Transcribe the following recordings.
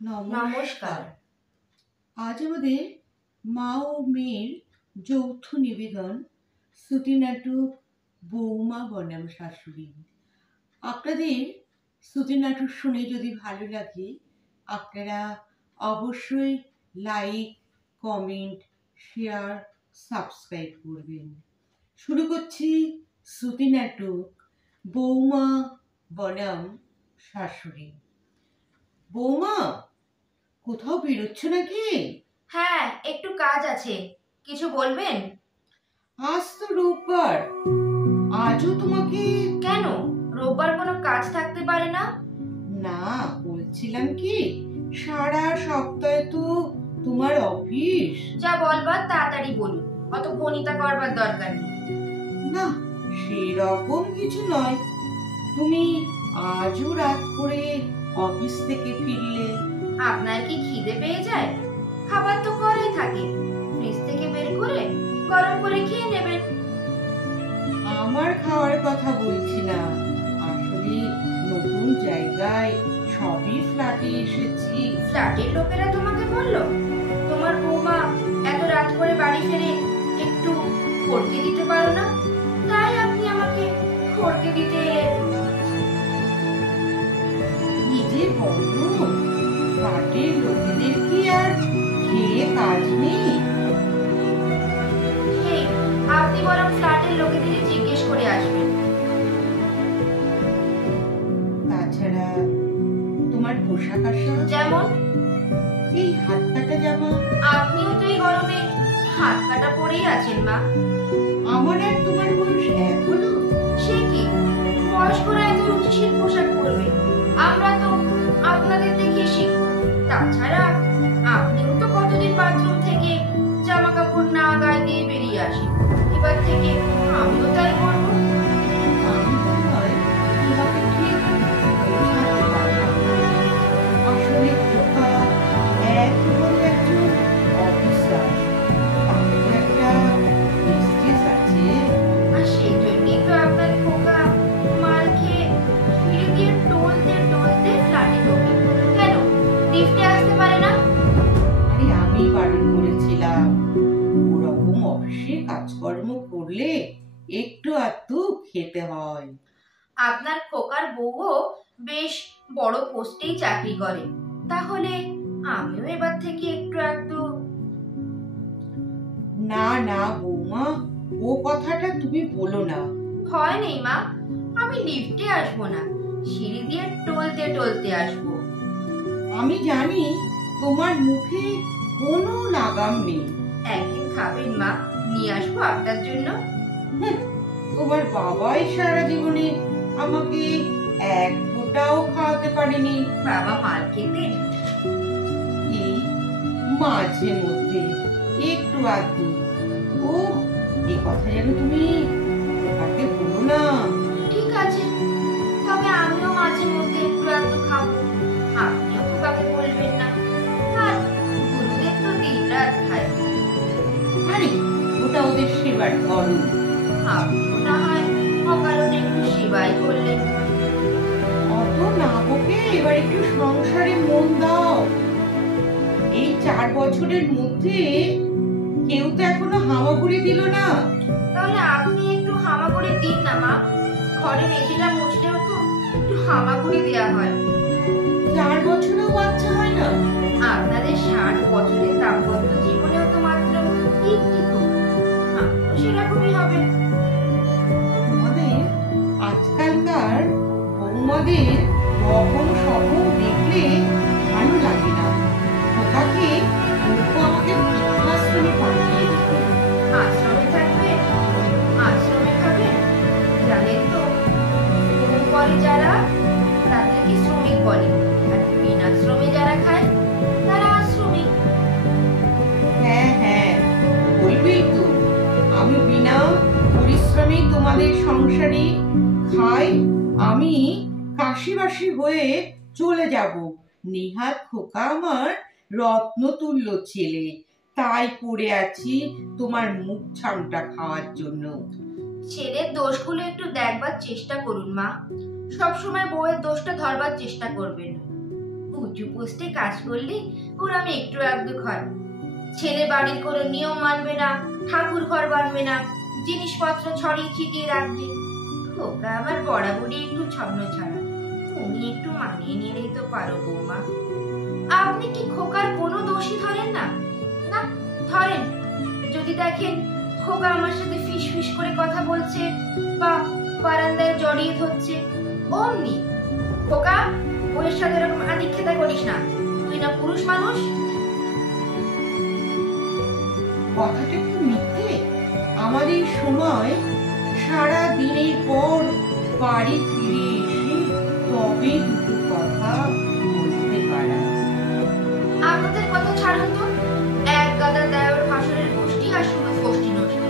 নমস্কার। আজ আমাদের মা ও মেয়ের যৌথ নিবেদন শ্রুতি নাটক বৌমা বনাম শাশুড়ি। আপনাদের শ্রুতি নাটক শুনে যদি ভালো লাগে আপনারা অবশ্যই লাইক, কমেন্ট, শেয়ার, সাবস্ক্রাইব করবেন। শুরু করছি শ্রুতি নাটক বৌমা বনাম শাশুড়ি। বৌমা, কোথাও বেরোচ্ছ নাকি? হ্যাঁ, একটু কাজ আছে। কিছু বলবেন? আজ তো রোববার, আজও তোমাকে? কেন, রোববার কোনো কাজ থাকতে পারে না? না, বলছিলাম কি সারা সপ্তাহে তো তোমার অফিস। যা বলবার তাড়াতাড়ি বলুন, অত ভনিতা করবার দরকার নেই। না, সেরকম কিছু নয়। তুমি আজও রাত করে অফিস থেকে ফিরলে। আপনার কি খিদে পেয়ে যায়? খাবার তো করাই থাকে, ফ্রিজ থেকে বের করে গরম করে খেয়ে নেবেন। আমার খাওয়ার কথা বলছি না, আসলে নতুন জায়গায় সবই ফ্ল্যাটে এসেছি। ফ্ল্যাটের লোকেরা তোমাকে বললো তোমার বৌমা এত রাত করে বাড়ি ফেরে একটু খড়কে দিতে পারো না, তাই আপনি আমাকে খড়কে দিতে এলেন। নিজে বলো, ফ্ল্যাটের লোকেদের কি আর খেয়ে কাজ নেই? হেই, আপনি বরং ফ্ল্যাটের লোকেদের জিজ্ঞেস করে আসবেন। তাছাড়া তোমার পোশাক আশাক, যেমন এই হাত কাটা জামা। আপনিও তো এই গরমে হাত কাটা পরেই আছেন মা। আমার আর তোমার বয়স এক হলো? সে কি, বয়স্করা এত রুচিশীল পোশাক পরবে? আমরা তো আপনাদের দেখে শিখব। তাছাড়া আপনিও তো কতদিন বাথরুম থেকে জামা কাপড় না গায়ে দিয়ে বেরিয়ে আসেন। এবার থেকে আমিও তাই করবো। আমি মনে হয় তোমাকে ঠিক বোঝাতে পারলাম না। আসলে খোকা এক হলো একজন অফিসার, তার তো একটা প্রেস্টিজ আছে। আর সেই জন্যই তো আপনার খোকা মার খেয়ে ফিরে দিয়ে টলতে টলতে ফ্ল্যাটে ঢোকে। কেন, লিফটে আসতে পারে না? আরে আমি বারণ করেছিলাম, ওরকম অফিসে কাজকর্ম করলে একটু আধটু খেতে হয়। আপনার খোকার বউও বেশ বড় পোস্টেই চাকরি করে, তাহলে আমিও এবার থেকে একটু একটু। না না বৌমা, ও কথাটা তুমি বলো না। ভয় নেই মা, আমি লিফটে আসবো না, সিঁড়ি দিয়ে টলতে টলতে আসবো। আমি জানি তোমার মুখে কোনো লাগাম নেই। একদিন খাবেন মা, নিয়ে আসবো আপনার জন্য। হুঁ, তোমার বাবাই সারা জীবনে আমাকে এক ফোঁটাও খাওয়াতে পারেনি। বাবা মাল খেতেন? এই মাঝে মধ্যে একটু আধটু। ও, এই কথা যেন তুমি কাকে বলো না। ঠিক আছে, তবে আমিও মাঝে মধ্যে একটু একটু খাবো, আপনিও খোকাকে বলবেন না। আর গুরুদেব তো দিন রাত খায়। আরে ওটা ওদের সেবার ধরন। আপনিও না হয় অকারণে একটু সেবাই করলেন। অত না বকে এবার একটু সংসারে মন দাও। এই 4 বছরের মধ্যে কেউ তো এখনো হামাগুড়ি দিল না। তাহলে আপনি একটু হামাগুড়ি দিন না মা, ঘরে মেঝেটা মুছলেও তো একটু হামাগুড়ি দেওয়া হয়। 4 বছরেও বাচ্চা হয় না? আপনাদের 60 বছরের দাম্পত্য জীবনেও তো মাত্র একটি তো, আমারও সেরকমই হবে। তোমাদের আজকালকার বৌমাদের রকম স্বভাব দেখলে ভালো লাগে না। ওটাকে ওকে আমাকে বৃদ্ধাশ্রমে পাঠিয়ে দিত। আশ্রমে থাকবে, আশ্রমে খাবে, জানেন তো শ্রম করে যারা তাদেরকে শ্রমিক বলে, আর বিনা শ্রমে যারা খায় তারা আশ্রমিক। হ্যাঁ হ্যাঁ, বলবেই তো। আমি বিনা পরিশ্রমে তোমাদের সংসারে খাই। আমি কাশিবাসী হয়ে চলে যাব। নেহাত খোকা আমার রত্নতুল্য ছেলে, তাই পড়ে আছি তোমার মুখ ছামটা খাওয়ার জন্য। ছেলের দোষগুলো একটু দেখবার চেষ্টা করুন মা, সবসময় বউয়ের দোষটা ধরবার চেষ্টা করবেন না। উঁচু পোস্টে কাজ করলে ওর আমি একটু একদু হয়। ছেলে বাড়ির কোনো নিয়ম মানবে না, ঠাকুর ঘর বানবে না, জিনিসপত্র ছড়িয়ে ছিটিয়ে রাখবে। খোকা আমার বরাবরই একটু ছন্ন ছাড়া। তুমি একটু মানিয়ে নিলেই তো পারো বৌমা। আপনি কি খোকার কোনো দোষী ধরেন না? না ধরেন। যদি দেখেন খোকা আমার সাথে ফিস ফিস করে কথা বলছে বা বারান্দায় জড়িয়ে ধরছে, অমনি খোকা ওর সাথে এরকম আদিক্ষেতা করিস না, তুই না পুরুষ মানুষ। কথাটা কি মিথ্যে? আমার এই সময় সারা দিনের পর বাড়ি ফিরে এসে তবে দুটো কথা বলতে পারা। আপনাদের কথা ছাড়ুন তো, এক গাদা দেওর ভাসুরের গোষ্ঠী আর শুধু গোষ্ঠী নষ্টি।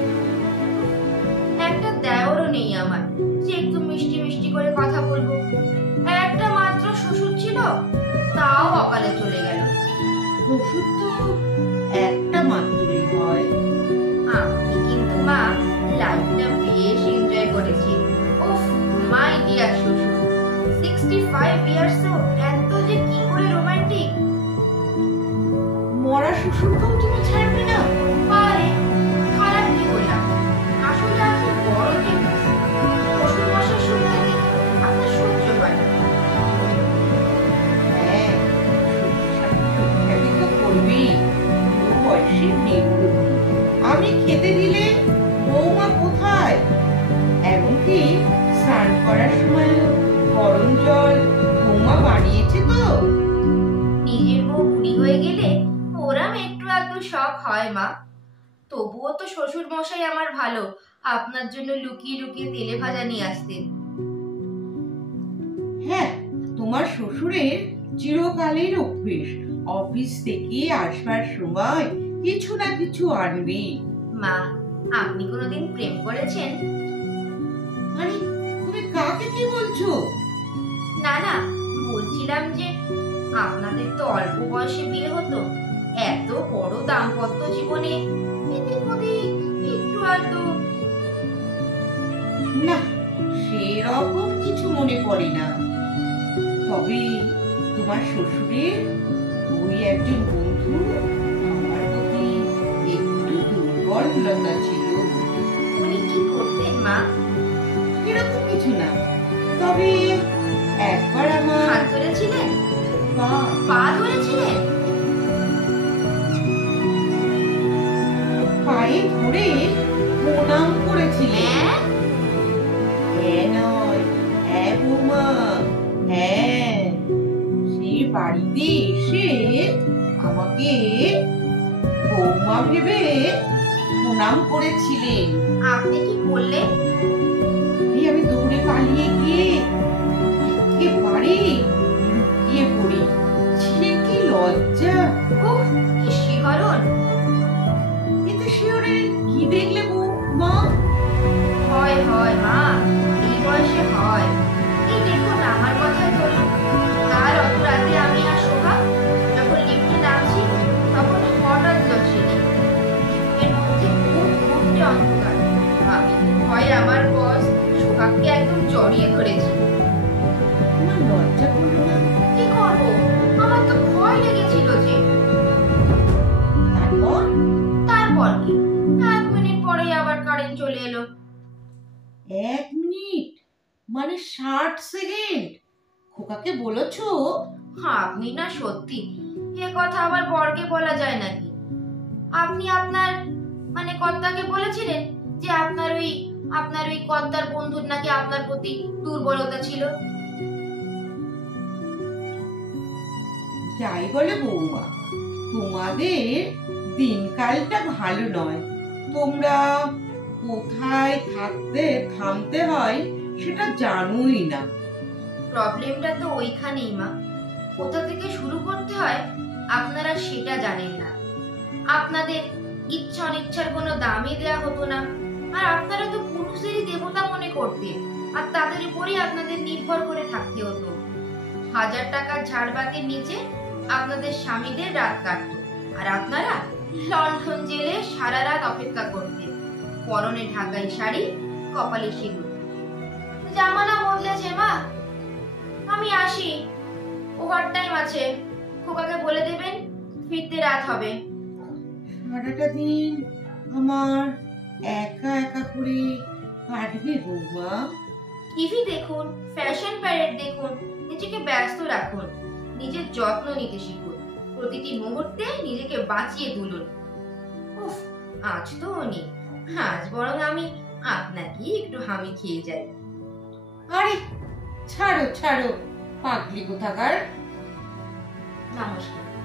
একটা দেওরও নেই আমার যে একটু মিষ্টি মিষ্টি করে কথা বলবো। একটা মাত্র শ্বশুর ছিল, তাও অকালে চলে গেল। ওষুধ তো একটা মাত্রই হয়। আমি কিন্তু মা লাইফটা বেশ এনজয় করেছি। ওফ মাই ডিয়ার শ্বশুর, 65 ইয়ার্সও এত যে কি করে রোমান্টিক। মরা শ্বশুরকেও তুমি ছাড়বে না? পারে, খারাপ কি বললাম? আসলে আপনি বড় জিনিস, শ্বশুর মশাই সুখ থেকে আপনার সহ্য হয় না। হ্যাঁ, সুখ্যাতি তো করবেই। ও বয়সে নেবুড়ো। আমি খেতে দিলে বৌমা কোথায়? এমনকি স্নান করার সময় গরম জল বৌমা বানিয়েছে তো। নিজের বউ বুড়ি হয়ে গেলে ওরাম একটু একটু শখ হয় মা। তবুও তো শ্বশুর মশাই আমার ভালো, আপনার জন্য লুকিয়ে লুকিয়ে তেলে ভাজা নিয়ে আসতেন। হ্যাঁ, তোমার শ্বশুরের চিরকালের অভ্যেস, অফিস থেকে আসবার সময় কিছু না কিছু আনবে। মা, আপনি কোনোদিন প্রেম করেছেন? আরে তুমি কাকে কি বলছো? না না, বলছিলাম যে আপনাদের তো অল্প বয়সে বিয়ে হতো, এত বড় দাম্পত্য জীবনে এদিক ওদিক একটু আধটু। না, সেরকম কিছু মনে পড়ে না। তবে তোমার শ্বশুরের ওই একজন বন্ধু আমার প্রতি একটু দুর্বলতা ছিল। উনি কি করতেন মা? এরকম কিছু না, তবে একবার আমার হাত ধরেছিলেন? পা পা ধরেছিলেন? পায়ে ধরে প্রণাম করেছিলেন। হ্যাঁ? হ্যাঁ নয়, হ্যাঁ বৌমা, হ্যাঁ। সেই বাড়িতে এসে আমাকে বৌমা ভেবে প্রণাম করেছিলেন। আপনি কি করলেন? আমি দৌড়ে পালিয়ে গিয়ে একেবারে লুকিয়ে পড়ি। ছি, কি লজ্জা! উফ, কি শিহরণ! এতে শিওরে কি দেখলে মা? হয় হয় মা, এই বয়সে হয়। এই দেখুন আমার কথাই ধরুন, কাল অত রাতে আমি আর শোভা যখন লিফটে নামছি, তখন হঠাৎ লোডশেডিং। এর মধ্যে খুব ঘুরতে অন্ধকার। আমি ভয়ে আমার বস শোভাকে একদম জড়িয়ে ধরেছি। তোমার লজ্জা করলো না? কি করবো, আমার তো ভয় লেগেছিল যে। তারপর তারপর কি, 1 মিনিট পরেই আবার কারেন্ট চলে এলো। 1 মিনিট মানে 60 সেকেন্ড? খোকাকে বলেছো? আপনি না সত্যি, এ কথা আবার বরকে বলা যায় নাকি? আপনি আপনার মানে কর্তাকে বলেছিলেন যে আপনার ওই কর্তার বন্ধুর নাকি আপনার প্রতি দুর্বলতা ছিল। যাই বলে বৌমা, তোমাদের দিনকালটা ভালো নয়। তোমরা কোথায় থামতে হয় সেটা জানোই না। প্রবলেমটা তো ওইখানেই মা, কোথা থেকে শুরু করতে হয় আপনারা সেটা জানেন না। আপনাদের ইচ্ছা অনিচ্ছার কোনো দামই দেয়া হতো না, আর আপনারা তো পুরুষেরই দেবতা মনে করতেন, আর তাদের উপরই আপনাদের নির্ভর করে থাকতে হতো। 1000 টাকার ঝাড়বাতির নিচে আপনাদের স্বামীদের রাত কাটতো, আর আপনারা লণ্ঠন জেলে সারা রাত অপেক্ষা করতেন। পরনে ঢাকাই শাড়ি, কপালে সিঁদুর। জামানা বদলেছে মা, আমি আসি। ও ওভার টাইম আছে, খোকাকে বলে দেবেন ফিরতে রাত হবে। সারাটা দিন আমার একা একা করে কাটবে বৌমা। টিভি দেখুন, ফ্যাশন প্যারেড দেখুন, নিজেকে ব্যস্ত রাখুন, নিজের যত্ন নিতে শিখুন, প্রতিটি মুহূর্তে নিজেকে বাঁচিয়ে তুলুন। উফ, আজ তো নেই, আজ বরং আমি আপনাকেই একটু হামি খেয়ে যাই। আরে ছাড়ো ছাড়ো, পাগলি কোথাকার। নমস্কার।